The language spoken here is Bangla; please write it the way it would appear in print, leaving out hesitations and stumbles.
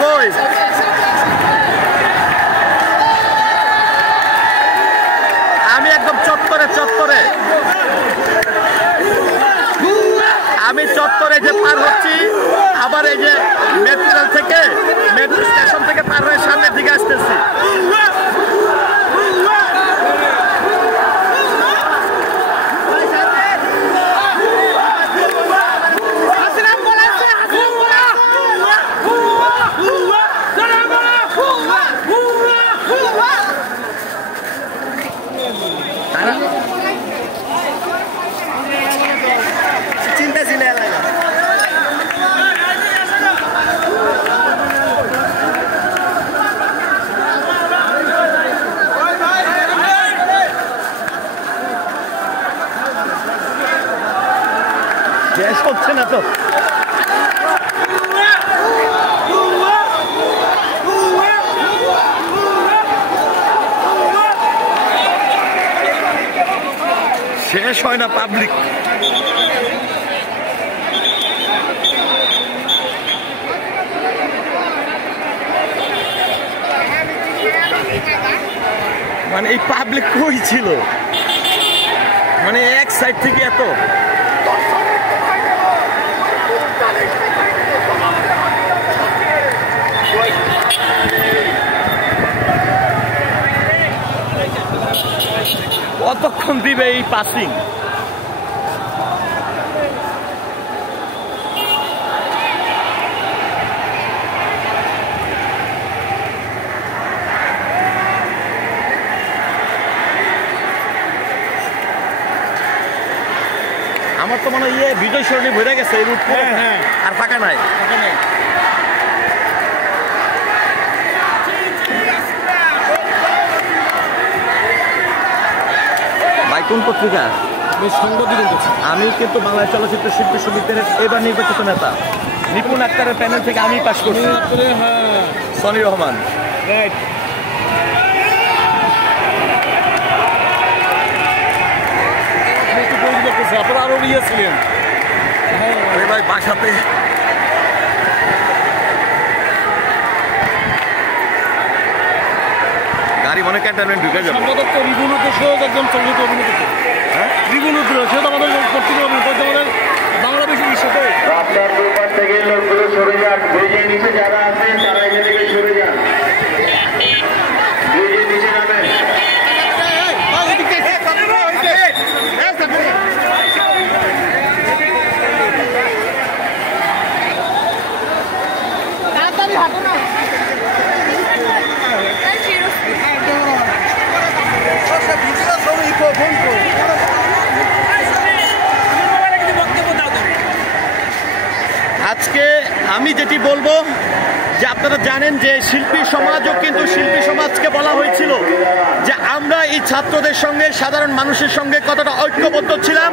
কই আমি একদম চত্বরে আমি চত্বরে যে পার হচ্ছি, আবার এই যে মেট্রো থেকে মেট্রো স্টেশন থেকে পার হয়ে সামনের দিকে আসতেছি। শেষ হচ্ছে না তো। শেষ হয় না পাবলিক। মানে এই পাবলিক কই ছিল, মানে এক সাইড থেকে এত কতক্ষণ দিবে এই পাসিং? আমার তো মনে হয় বিজয় সরণি ভরে গেছে এই রুট, আর ফাঁকা নাই। ভাই কোন পত্রিকা? আমি কিন্তু বাংলা চলচ্চিত্র শিল্পী সমিতির এবার নির্বাচিত নেতা নিপুণ আক্তারের প্যানেল থেকে আমি পাশ করছি। সনি রহমান। আপনারা আরো নিয়েছিলেন ভাই বাসাতে। গাড়ি মনে ক্যান্টনমেন্ট ঢুকে যাবে। একদম চলচ্চিত্র অভিনেতা, হ্যাঁ সে তো আমাদের পত্রিকা আমাদের বাংলাদেশের বিশ্বতে। রাস্তার দুপাশ থেকে লোকগুলো সরে যান, ব্রিজের নিচে যারা আছেন তারা এখান থেকে সরে যান, ব্রিজের নিচে নামেন। আজকে আমি যেটি বলবো যে আপনারা জানেন যে শিল্পী সমাজও কিন্তু শিল্পী সমাজকে বলা হয়েছিল যে আমরা এই ছাত্রদের সঙ্গে সাধারণ মানুষের সঙ্গে কতটা ঐক্যবদ্ধ ছিলাম।